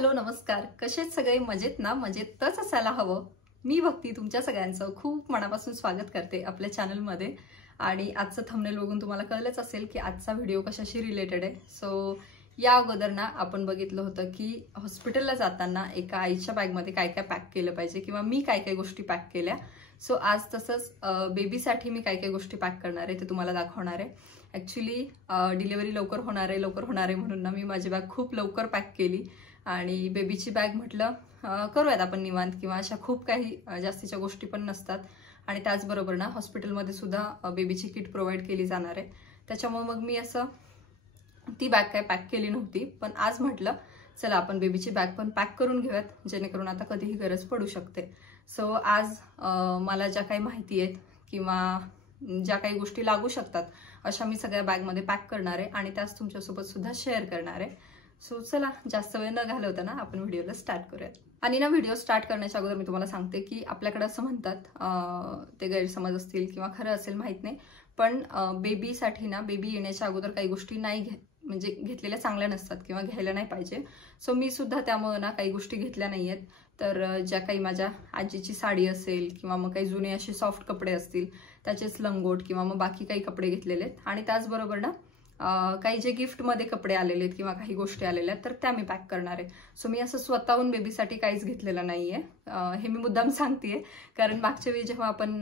Hello नमस्कार, कसे सगळे? मजेत ना? मजेतच असायला हवं. मी भक्ती तुमच्या सगळ्यांचं खूप मनापासून स्वागत करते आपल्या चॅनलमध्ये. आणि आजचं थंबनेल बघून तुम्हाला कळलंच असेल की आजचा व्हिडिओ कशाशी रिलेटेड आहे. सो या अगोदर ना आपण बघितलं होतं की हॉस्पिटलला जाताना एका आईच्या बॅगमध्ये काय काय पॅक केलं पाहिजे किंवा मी काय काय गोष्टी पॅक केल्या. सो आज तसंच बेबीसाठी मी काय काय गोष्टी पॅक करणार आहे ते तुम्हाला दाखवणार आहे. ॲक्च्युली डिलिव्हरी लवकर होणार आहे म्हणून ना मी माझी बॅग खूप लवकर पॅक केली आणि बेबीची बॅग म्हटलं करूयात आपण निवांत, किंवा अशा खूप काही जास्तीच्या गोष्टी पण नसतात. आणि त्याचबरोबर ना हॉस्पिटलमध्ये सुद्धा बेबीची किट प्रोव्हाइड केली जाणार आहे. त्याच्यामुळे मग मी असं ती बॅग काय पॅक केली नव्हती, पण आज म्हटलं चला आपण बेबीची बॅग पण पॅक करून घेऊयात, जेणेकरून आता कधीही गरज पडू शकते. सो आज मला ज्या काही माहिती आहेत किंवा ज्या काही गोष्टी लागू शकतात अशा मी सगळ्या बॅगमध्ये पॅक करणार आहे आणि त्याच तुमच्यासोबत सुद्धा शेअर करणार आहे. सो चला जास्त वेळ न घालवता ना आपण व्हिडिओला स्टार्ट करूयात. आणि ना व्हिडिओ स्टार्ट करण्याच्या अगोदर मी तुम्हाला सांगते की आपल्याकडे असं म्हणतात, ते गैरसमज असतील किंवा खरं असेल माहित नाही, पण बेबीसाठी ना बेबी येण्याच्या अगोदर काही गोष्टी नाही म्हणजे घेतलेल्या चांगल्या नसतात किंवा घ्यायला नाही पाहिजे. सो मी सुद्धा त्यामुळे ना काही गोष्टी घेतल्या नाहीयेत. तर ज्या काही माझ्या आजीची साडी असेल किंवा मग काही जुने असे सॉफ्ट कपडे असतील त्याचेच लंगोट किंवा मग बाकी काही कपडे घेतलेले आहेत. आणि त्याचबरोबर ना काही जे गिफ्टमध्ये कपडे आलेले आहेत किंवा काही गोष्टी आलेल्या आहेत तर त्या मी पॅक करणार आहे. सो मी असं स्वतःहून बेबीसाठी काहीच घेतलेलं नाहीये. हे मी मुद्दाम सांगतेय कारण मागच्या वेळी जेव्हा आपण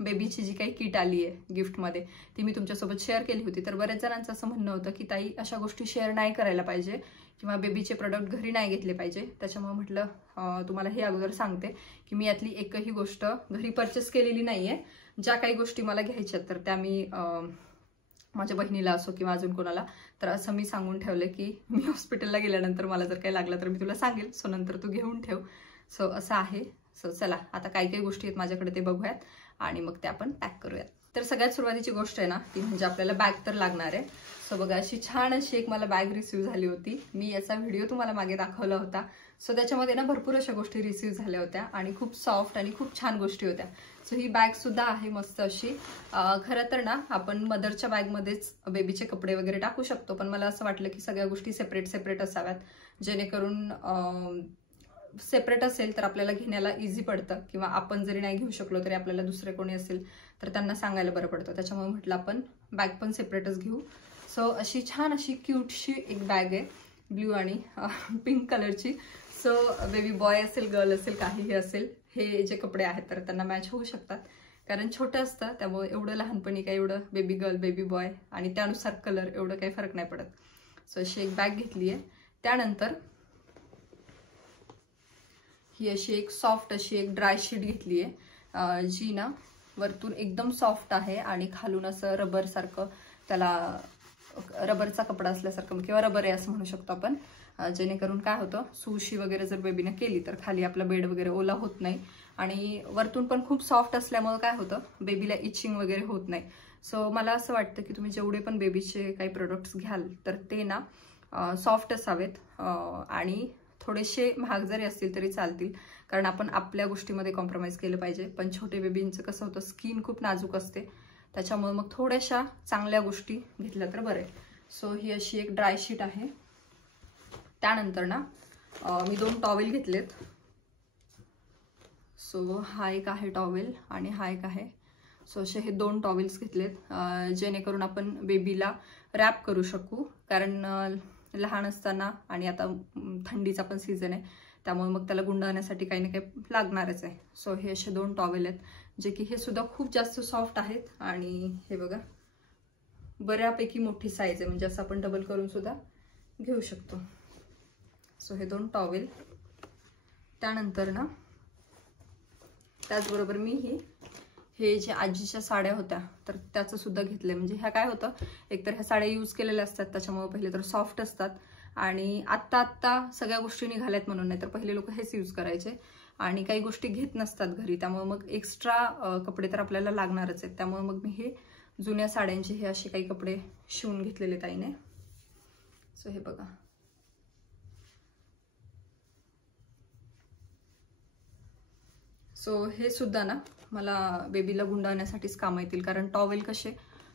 बेबीची जी काही किट आली आहे गिफ्टमध्ये ती मी तुमच्यासोबत शेअर केली होती, तर बऱ्याच जणांचं असं म्हणणं होतं की ताई अशा गोष्टी शेअर नाही करायला पाहिजे किंवा बेबीचे प्रोडक्ट घरी नाही घेतले पाहिजे. त्याच्यामुळे म्हटलं तुम्हाला हे अगोदर सांगते की मी यातली एकही गोष्ट घरी परचेस केलेली नाहीये. ज्या काही गोष्टी मला घ्यायच्या तर त्या मी माझ्या बहिणीला असो किंवा अजून कोणाला तर असं मी सांगून ठेवलं की मी हॉस्पिटलला गेल्यानंतर मला जर काही लागलं तर मी तुला सांगेल, सो नंतर तू घेऊन ठेव. सो असं आहे. सो चला आता काही काही गोष्टी आहेत माझ्याकडे ते बघूयात आणि मग ते आपण पॅक करूयात. तर सगळ्यात सुरुवातीची गोष्ट आहे ना ती म्हणजे आपल्याला बॅग तर लागणार आहे. सो बघा अशी छान अशी एक मला बॅग रिसीव्ह झाली होती. मी याचा व्हिडिओ तुम्हाला मागे दाखवला होता. सो त्याच्यामध्ये ना भरपूर अशा गोष्टी रिसीव्ह झाल्या होत्या आणि खूप सॉफ्ट आणि खूप छान गोष्टी होत्या. सो ही बॅग सुद्धा आहे मस्त अशी. खरं तर ना आपण मदरच्या बॅगमध्येच बेबीचे कपडे वगैरे टाकू शकतो, पण मला असं वाटलं की सगळ्या गोष्टी सेपरेट सेपरेट असाव्यात, जेणेकरून सेपरेट असेल तर आपल्याला घेण्याला इझी पडतं किंवा आपण जरी नाही घेऊ शकलो तरी आपल्याला दुसरे कोणी असेल तर त्यांना सांगायला बरं पडतं. त्याच्यामुळे म्हटलं आपण बॅग पण सेपरेटच घेऊ. सो अशी छान अशी क्यूटशी एक बॅग आहे, ब्ल्यू आणि पिंक कलरची. सो बेबी बॉय असेल गर्ल असेल काहीही असेल, हे जे कपडे आहेत तर त्यांना मॅच होऊ शकतात कारण छोटं असतं, त्यामुळे एवढं लहानपणी काही एवढं बेबी गर्ल बेबी बॉय आणि त्यानुसार कलर एवढं काही फरक नाही पडत. सो अशी एक बॅग घेतली आहे. त्यानंतर ही अशी एक सॉफ्ट अशी एक ड्राय शीट घेतली आहे, जी ना वरतून एकदम सॉफ्ट आहे आणि खालून असं रबर सारखं, त्याला रबरचा कपडा असल्यासारखं किंवा रबर आहे असं म्हणू शकतो आपण, जेणेकरून काय होतं सुशी वगैरे जर बेबीने केली तर खाली आपला बेड वगैरे ओला होत नाही आणि वरतून पण खूप सॉफ्ट असल्यामुळे काय होतं बेबीला इचिंग वगैरे होत नाही. सो मला असं वाटतं की तुम्ही जेवढे पण बेबीचे काही प्रोडक्ट्स घ्याल तर ते ना सॉफ्ट असावेत आणि थोडेसे महाग जरी असतील तरी चालतील, कारण आपण आपल्या गोष्टीमध्ये कॉम्प्रोमाइज केलं पाहिजे. पण छोटे बेबींचं कसं होतं स्किन खूप नाजूक असते, त्याच्यामुळे मग थोड्याशा चांगल्या गोष्टी घेतल्या तर बरं आहे. सो ही अशी एक ड्राय शीट आहे. त्यानंतर ना मी 2 टॉवेल घेतलेत. सो हा एक आहे टॉवेल आणि हा एक आहे. सो असे हे 2 टॉवेल्स घेतलेत, जेणेकरून आपण बेबीला रॅप करू शकू, कारण लहान असताना आणि आता थंडीचा पण सीझन आहे त्यामुळे मग त्याला गुंडाळण्यासाठी काही ना काही लागणारच आहे. सो हे असे 2 टॉवेल आहेत, जे की हे सुद्धा खूप जास्त सॉफ्ट आहेत आणि हे बघा बऱ्यापैकी मोठी साईज आहे, म्हणजे असं आपण डबल करून सुद्धा घेऊ शकतो. सो हे 2 टॉवेल. त्यानंतर ना त्याचबरोबर मी हे जे आजीच्या साड्या होत्या तर त्याचं सुद्धा घेतलंय. म्हणजे ह्या काय होतं, एकतर ह्या साड्या यूज केलेल्या असतात त्याच्यामुळे पहिले तर सॉफ्ट असतात आणि आत्ता सगळ्या गोष्टी निघाल्यात म्हणून, नाही तर पहिले लोक हेच यूज करायचे आणि काही गोष्टी घेत नसतात घरी, त्यामुळे मग एक्स्ट्रा कपडे तर आपल्याला लागणारच आहेत. त्यामुळे मग मी हे जुन्या साड्यांचे हे असे काही कपडे शिवून घेतलेले ताईने. सो हे बघा. सो हे सुद्धा ना मला बेबीला गुंडाळण्यासाठीच काम येतील, कारण टॉवेल कसे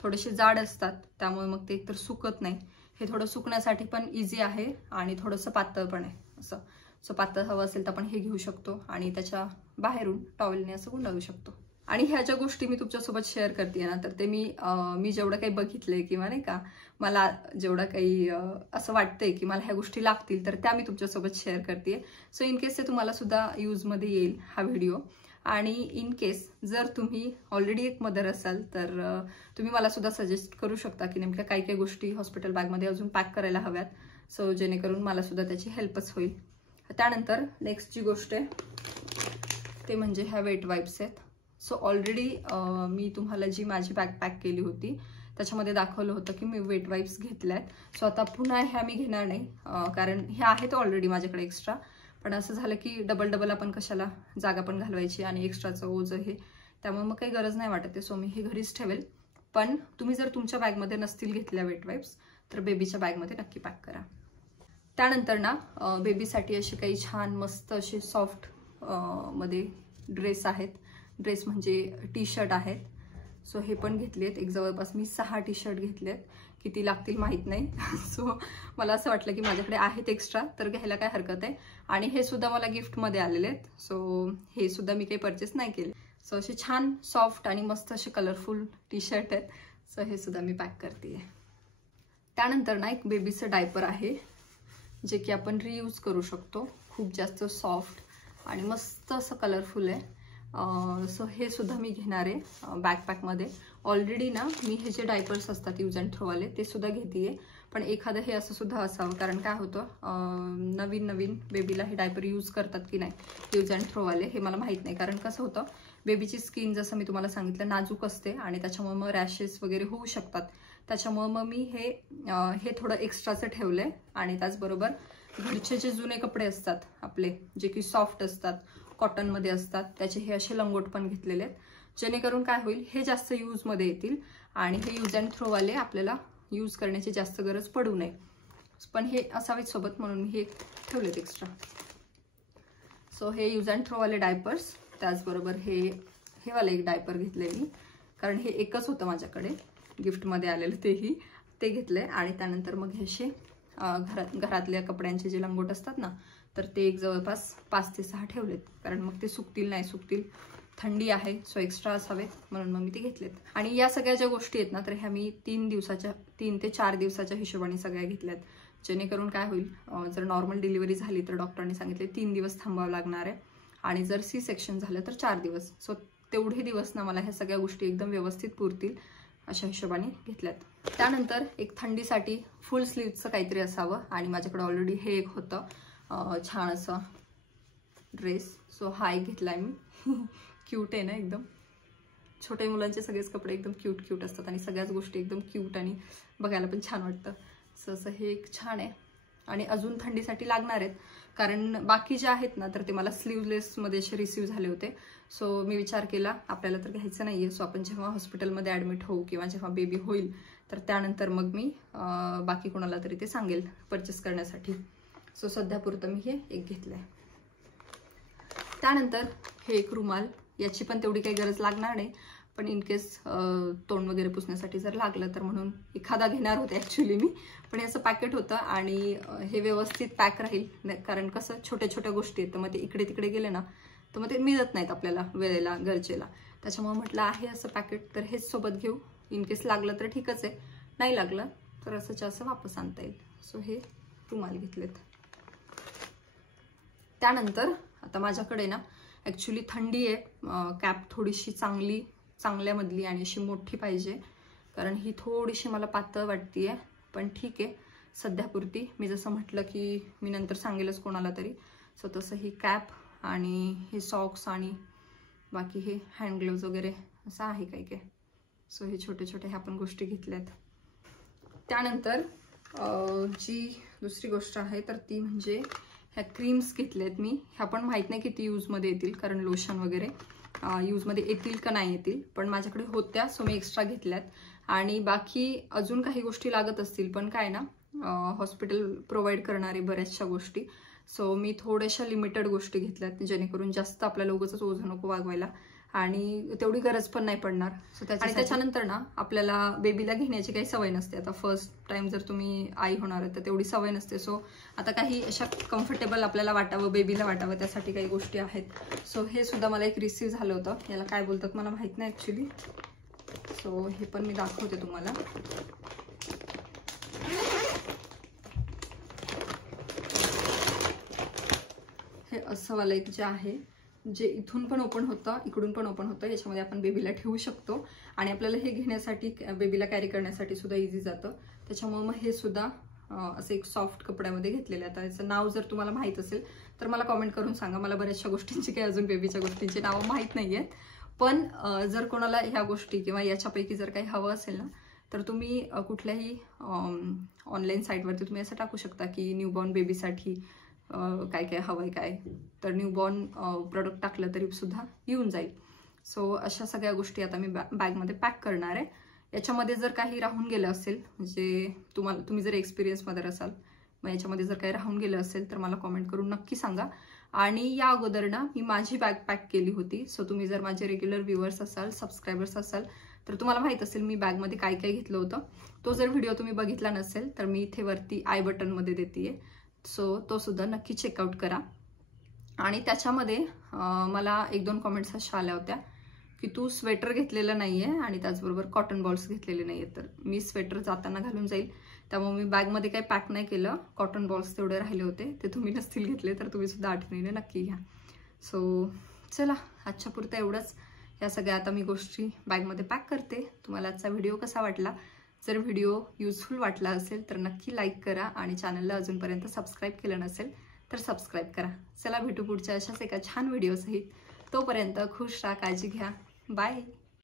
थोडेसे जाड असतात त्यामुळे मग ते एकतर सुकत नाही, हे थोडं सुकण्यासाठी पण इझी आहे आणि थोडंसं पातळ पण आहे. असं. सो पातळ हवं असेल तर आपण हे घेऊ शकतो आणि त्याच्या बाहेरून टॉवेलने असं गुंडाळू शकतो. आणि ह्या ज्या गोष्टी मी तुमच्यासोबत शेअर करते ना, तर ते मी जेवढं काही बघितलंय किंवा नाही का मला जेवढं काही असं वाटतंय की मला ह्या गोष्टी लागतील, तर त्या मी तुमच्यासोबत शेअर करते. सो इन केस ते तुम्हाला सुद्धा यूजमध्ये येईल हा व्हिडिओ. आणि इन केस जर तुम्ही ऑलरेडी एक मदर असाल तर तुम्ही मला सुद्धा सजेस्ट करू शकता की नेमक्या काही काही गोष्टी हॉस्पिटल बॅगमध्ये अजून पॅक करायला हव्यात. सो जेणेकरून मला सुद्धा त्याची हेल्पच होईल. त्यानंतर नेक्स्ट जी गोष्ट आहे ते म्हणजे ह्या वेट वाईप्स आहेत. सो ऑलरेडी मी तुम्हाला जी माझी बॅग पॅक केली होती त्याच्यामध्ये दाखवलं होतं की मी वेट वाईप्स घेतल्यात. सो आता पुन्हा ह्या मी घेणार नाही, कारण ह्या आहेत ऑलरेडी माझ्याकडे एक्स्ट्रा. पण असं झालं की डबल आपण कशाला जागा पण घालवायची आणि एक्स्ट्राचं ओझं हे, त्यामुळे मग काही गरज नाही वाटत. सो मी हे घरीच ठेवेल. पण तुम्ही जर तुमच्या बॅगमध्ये नसतील घेतल्या वेट वाईप्स तर बेबीच्या बॅगमध्ये नक्की पॅक करा. त्यानंतर ना बेबीसाठी अशी काही छान मस्त असे सॉफ्ट मध्ये ड्रेस आहेत. ड्रेस म्हणजे टी शर्ट आहेत. सो हे पण घेतलेत. एक जवळपास मी 6 टी शर्ट घेतलेत. किती लागतील माहीत नाही. सो मला असं वाटलं की माझ्याकडे आहेत एक्स्ट्रा तर घ्यायला काय हरकत आहे. आणि हे सुद्धा मला गिफ्टमध्ये आलेले आहेत. सो हे सुद्धा मी काही परचेस नाही केले. सो असे छान सॉफ्ट आणि मस्त असे कलरफुल टी शर्ट आहेत. सो हे सुद्धा मी पॅक करते. त्यानंतर ना एक बेबीचं डायपर आहे जे की आपण रियूज करू शकतो. खूप जास्त सॉफ्ट आणि मस्त असं कलरफुल आहे. सो हे सुद्धा मी घेणार आहे बॅकपॅकमध्ये. ऑलरेडी ना मी हे जे डायपर्स असतात यूज अँड थ्रोवाले ते सुद्धा घेते. पण एखादं हे असं सुद्धा असावं, कारण काय होतं नवीन बेबीला हे डायपर यूज करतात की नाही यूज अँड थ्रोवाले हे मला माहीत नाही. कारण कसं होतं बेबीची स्किन जसं मी तुम्हाला सांगितलं नाजूक असते आणि त्याच्यामुळे मग रॅशेस वगैरे होऊ शकतात. त्याच्यामुळे मग मी हे थोडं एक्स्ट्राचं ठेवलंय. आणि त्याचबरोबर घरचे जे जुने कपडे असतात आपले जे की सॉफ्ट असतात कॉटनमध्ये असतात त्याचे हे असे लंगोट पण घेतलेले आहेत. जेणेकरून काय होईल हे जास्त यूजमध्ये येतील आणि हे यूज अँड थ्रोवाले आपल्याला यूज करण्याची जास्त गरज पडू नये. पण हे असावेच सोबत म्हणून मी हे ठेवलेत एक्स्ट्रा. सो हे यूज अँड थ्रोवाले डायपर्स. त्याचबरोबर हे वाले एक डायपर घेतले मी, कारण हे एकच होतं माझ्याकडे गिफ्टमध्ये आलेलं ते घेतले. आणि त्यानंतर मग हे असे घरातल्या कपड्यांचे जे लंगोट असतात ना तर ते एक जवळपास 5 ते 6 ठेवलेत. कारण मग ते सुकतील नाही सुकतील, थंडी आहे सो एक्स्ट्रा असावेत म्हणून मग मी ते घेतलेत. आणि या सगळ्या ज्या गोष्टी आहेत ना तर ह्या मी 3 ते 4 दिवसाच्या हिशोबाने सगळ्या घेतल्यात. जेणेकरून काय होईल जर नॉर्मल डिलिव्हरी झाली तर डॉक्टरांनी सांगितले 3 दिवस थांबावं लागणार आहे आणि जर सी सेक्शन झालं तर 4 दिवस. सो तेवढे दिवस ना मला ह्या सगळ्या गोष्टी एकदम व्यवस्थित पुरतील अशा हिशोबाने घेतल्यात. त्यानंतर एक थंडीसाठी फुल स्लीव्हचं काहीतरी असावं आणि माझ्याकडे ऑलरेडी हे एक होतं छान असं ड्रेस. सो हा एक घेतलाय मी. क्यूट आहे ना एकदम. छोट्या मुलांचे सगळेच कपडे एकदम क्यूट असतात आणि सगळ्याच गोष्टी एकदम क्यूट आणि बघायला पण छान वाटतं. सो असं हे एक छान आहे. आणि अजून थंडीसाठी लागणार आहेत कारण बाकी जे आहेत ना तर ते मला स्लीवलेसमध्ये असे रिसीव्ह झाले होते. सो मी विचार केला आपल्याला तर घ्यायचं नाहीये. सो आपण जेव्हा हॉस्पिटलमध्ये ॲडमिट होऊ किंवा जेव्हा बेबी होईल तर त्यानंतर मग मी बाकी कोणाला तरी ते सांगेल परचेस करण्यासाठी. सो सध्यापुरतं मी हे एक घेतलंय. त्यानंतर हे एक रुमाल. याची पण तेवढी काही गरज लागणार नाही पण इन केस तोंड वगैरे पुसण्यासाठी जर लागलं तर म्हणून एखादा घेणार होते ॲक्च्युली मी. पण याचं पॅकेट होतं आणि हे व्यवस्थित पॅक राहील. कारण कसं छोट्या गोष्टी आहेत तर मग ते इकडे तिकडे गेले ना तर मग ते मिळत नाहीत आपल्याला वेळेला गरजेला. त्याच्यामुळे म्हटलं आहे असं पॅकेट तर हेच सोबत घेऊ. इन केस लागलं तर ठीकच आहे, नाही लागलं तर असंच्या असं वापस आणता येईल. सो हे रुमाल घेतलेत. त्यानंतर आता माझ्याकडे ना ॲक्च्युली थंडी आहे. कॅप थोडीशी चांगल्यामधली आणि अशी मोठी पाहिजे कारण ही थोडीशी मला पातळ वाटतीये. पण ठीक आहे सध्यापुरती. मी जसं म्हटलं की मी नंतर सांगेलच कोणाला तरी. सो तसं ही कॅप आणि हे सॉक्स आणि बाकी हे हँड ग्लोव्ज वगैरे असं आहे काय. सो हे छोटे ह्या पण गोष्टी घेतल्यात. त्यानंतर जी दुसरी गोष्ट आहे तर ती म्हणजे ह्या क्रीम्स घेतल्यात मी. ह्या पण माहीत नाही किती यूजमध्ये येतील कारण लोशन वगैरे यूजमध्ये येतील का नाही येतील. पण माझ्याकडे होत्या सो मी एक्स्ट्रा घेतल्यात. आणि बाकी अजून काही गोष्टी लागत असतील पण काय ना हॉस्पिटल प्रोव्हाइड करणारे बऱ्याचशा गोष्टी. सो मी थोड्याशा लिमिटेड गोष्टी घेतल्यात जेणेकरून जास्त आपल्याला उगाचच ओझं नको वागवायला. आणि तेवढी गरज पण नाही पडणार. सो त्याच्यानंतर ना आपल्याला बेबीला घेण्याची काही सवय नसते. आता फर्स्ट टाइम जर तुम्ही आई होणार आहे तर तेवढी सवय नसते. सो आता काही अशा कम्फर्टेबल आपल्याला वाटावं, बेबीला वाटावं, त्यासाठी काही गोष्टी आहेत. सो हे सुद्धा मला एक रिसीव्ह झालं होतं. याला काय बोलतात मला माहित नाही ऍक्च्युली. सो हे पण मी दाखवते तुम्हाला. हे असं वाला एक जे आहे, जे इथून पण ओपन होतं, इकडून पण ओपन होतं. याच्यामध्ये आपण बेबीला ठेवू शकतो आणि आपल्याला हे घेण्यासाठी, बेबीला कॅरी करण्यासाठी सुद्धा इझी जातं. त्याच्यामुळे मग हे सुद्धा असं एक सॉफ्ट कपड्यामध्ये घेतलेलं आहे. आता याचं नाव जर तुम्हाला माहित असेल तर मला कमेंट करून सांगा. मला बऱ्याचशा गोष्टींची काही अजून बेबीच्या गोष्टींची नावं माहीत नाही आहेत. पण जर कोणाला ह्या गोष्टी किंवा याच्यापैकी जर काही हवं असेल ना, तर तुम्ही कुठल्याही ऑनलाईन साईटवरती तुम्ही असं टाकू शकता की न्यूबॉर्न बेबीसाठी काय काय हवंय काय, तर न्यूबॉर्न प्रोडक्ट टाकलं तरी सुद्धा येऊन जाईल. सो अशा सगळ्या गोष्टी आता मी बॅगमध्ये पॅक करणार आहे. याच्यामध्ये जर काही राहून गेलं असेल, म्हणजे तुम्ही जर एक्सपिरियन्समध्ये असाल, मग याच्यामध्ये जर काही राहून गेलं असेल तर मला कमेंट करून नक्की सांगा. आणि या अगोदर ना मी माझी बॅग पॅक केली होती. सो तुम्ही जर माझे रेग्युलर व्ह्युअर्स असाल, सबस्क्रायबर्स असाल, तर तुम्हाला माहित असेल मी बॅगमध्ये काय काय घेतलं होतं. तो जर व्हिडिओ तुम्ही बघितला नसेल तर मी इथे वरती आय बटनमध्ये देतेय. सो तो सुद्धा नक्की चेकआउट करा. आणि त्याच्यामध्ये मला 1-2 कमेंट्स अशा आल्या होत्या की तू स्वेटर घेतलेलं नाहीये आणि त्याचबरोबर कॉटन बॉल्स घेतलेले नाहीये. तर मी स्वेटर जाताना घालून जाईल, त्यामुळे मी बॅगमध्ये काही पॅक नाही केलं. कॉटन बॉल्स तेवढे राहिले होते, ते तुम्ही नसतील घेतले तर तुम्ही सुद्धा आठवणीने नक्की घ्या. सो चला, आजच्या पुरतं एवढंच. या सगळ्या आता मी गोष्टी बॅगमध्ये पॅक करते. तुम्हाला आजचा व्हिडिओ कसा वाटला? जर व्हिडिओ युजफुल वाटला असेल तर नक्की लाईक करा आणि चॅनलला अजूनपर्यंत सबस्क्राईब केलं नसेल तर सबस्क्राईब करा. चला भेटू पुढच्या अशाच एका छान व्हिडिओसहित. तोपर्यंत खुश राहा, काळजी घ्या. बाय.